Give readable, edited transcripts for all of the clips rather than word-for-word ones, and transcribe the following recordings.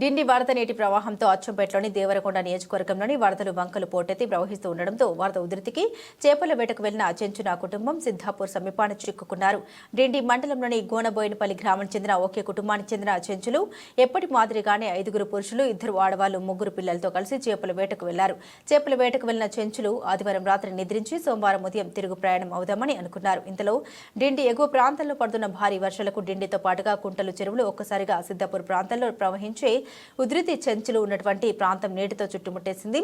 డిండి వరద నీటి ప్రవాహంతో అచ్చంపేటలోని దేవరకొండ నియోజకవర్గంలోని వరదలు వంకలు పోటెత్తి ప్రవహిస్తూ ఉండడంతో వరద ఉధృతికి చేపల వేటకు వెళ్లిన చెంచున కుటుంబం సిద్ధాపూర్ సమీపాన చిక్కుకున్నారు. డిండి మండలంలోని గోనబోయినపల్లి గ్రామానికి చెందిన ఒకే కుటుంబానికి చెందిన చెంచులు ఎప్పటి మాదిరిగానే 5 పురుషులు 2 ఆడవాళ్లు 3 పిల్లలతో కలిసి చేపల వేటకు వెళ్లారు. చేపల వేటకు వెళ్లిన చెంచులు ఆదివారం రాత్రి నిద్రించి సోమవారం ఉదయం తిరుగు ప్రయాణం అవుదామని అనుకున్నారు. ఇంతలో డిండి ఎగువ ప్రాంతాల్లో పడుతున్న భారీ వర్షాలకు డిండితో పాటుగా కుంటలు చెరువులు ఒక్కసారిగా సిద్ధాపూర్ ప్రాంతాల్లో ప్రవహించి ఉధృతి చెంచులు ఉన్నటువంటి ప్రాంతం నీటితో చుట్టుముట్టేసింది.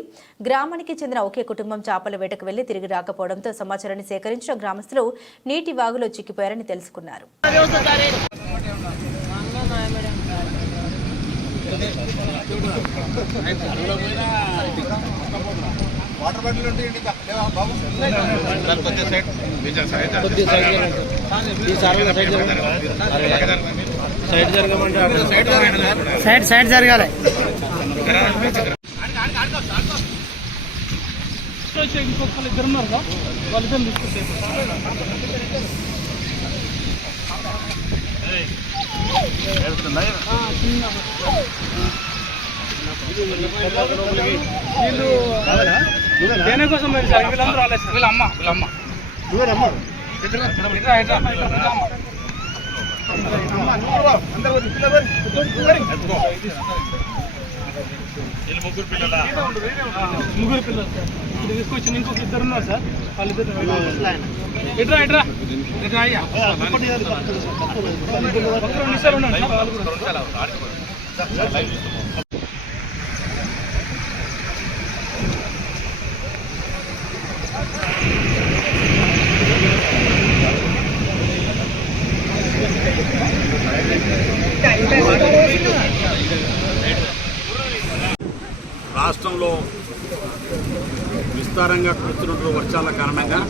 గ్రామానికి చెందిన ఒకే కుటుంబం చేపల వేటకు వెళ్లి తిరిగి రాకపోవడంతో సమాచారాన్ని సేకరించిన గ్రామస్తులు నీటి వాగులో చిక్కిపోయారని తెలుసుకున్నారు. సైడ్ జరగాలి. ఇంకొకరు ఇద్దరు ఉన్నారు కదా, వాళ్ళిద్దరు తీసుకుంటారు. వీళ్ళు దేనికోసం వీళ్ళందరూ రాలేదు. వీళ్ళమ్మ ముగ్గురు పిల్లలు తీసుకొచ్చి ఇంకొక ఇద్దరు ఉన్నారు సార్. వాళ్ళిద్దరు ఎట్రా నిమిషాలు ఉన్నాడు సార్. వాళ్ళు కూడా రాష్ట్రంలో విస్తారంగా కురుస్తున్న వర్షాల కారణంగా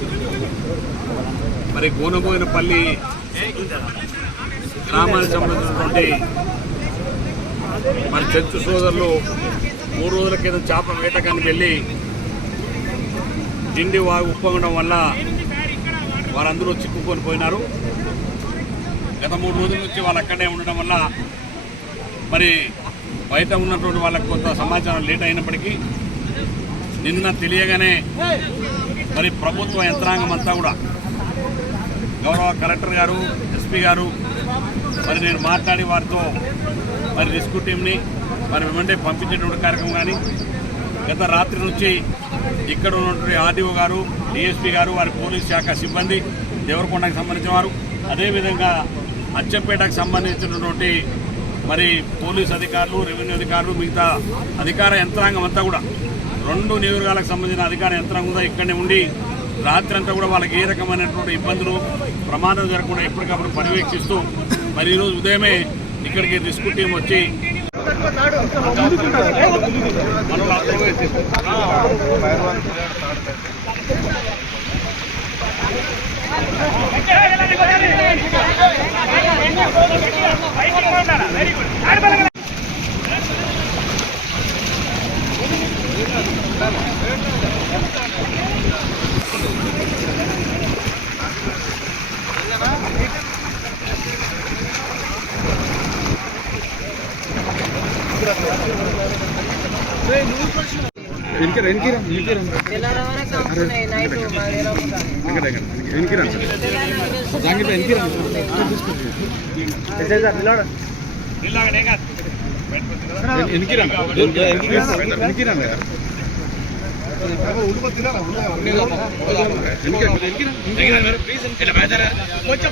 మరి గోనబోయినపల్లి గ్రామానికి సంబంధించినటువంటి మరి చెంచు సోదరులు 3 రోజుల క్రితం చేపల వేటకానికి వెళ్ళి డిండి వాగు ఉప్పొంగడం వల్ల వారందరూ చిక్కుకొని పోయినారు. గత 3 రోజుల నుంచి వాళ్ళు అక్కడే ఉండడం వల్ల మరి బయట ఉన్నటువంటి వాళ్ళకు కొంత సమాచారం లేట్ అయినప్పటికీ నిన్న తెలియగానే మరి ప్రభుత్వ యంత్రాంగం అంతా కూడా గౌరవ కలెక్టర్ గారు, ఎస్పీ గారు మరి నేను మాట్లాడి వారితో మరి రెస్క్యూ టీంని మరి వెంటనే పంపించేటువంటి కార్యక్రమం కానీ గత రాత్రి నుంచి ఇక్కడ ఉన్నటువంటి ఆర్డీఓ గారు, డిఎస్పీ గారు, వారి పోలీస్ శాఖ సిబ్బంది, దేవరకొండకు సంబంధించిన వారు, అదేవిధంగా అచ్చంపేటకు సంబంధించినటువంటి మరి పోలీస్ అధికారులు, రెవెన్యూ అధికారులు, మిగతా అధికార యంత్రాంగం అంతా కూడా 2 నియోజకవర్గాలకు సంబంధించిన అధికార యంత్రాంగం కూడా ఇక్కడనే ఉండి రాత్రి అంతా కూడా వాళ్ళకి ఏ రకమైనటువంటి ఇబ్బందులు, ప్రమాదం జరగకుండా ఎప్పటికప్పుడు పర్యవేక్షిస్తూ మరి ఈరోజు ఉదయమే ఇక్కడికి రెస్క్యూ టీం వచ్చి కొంచెం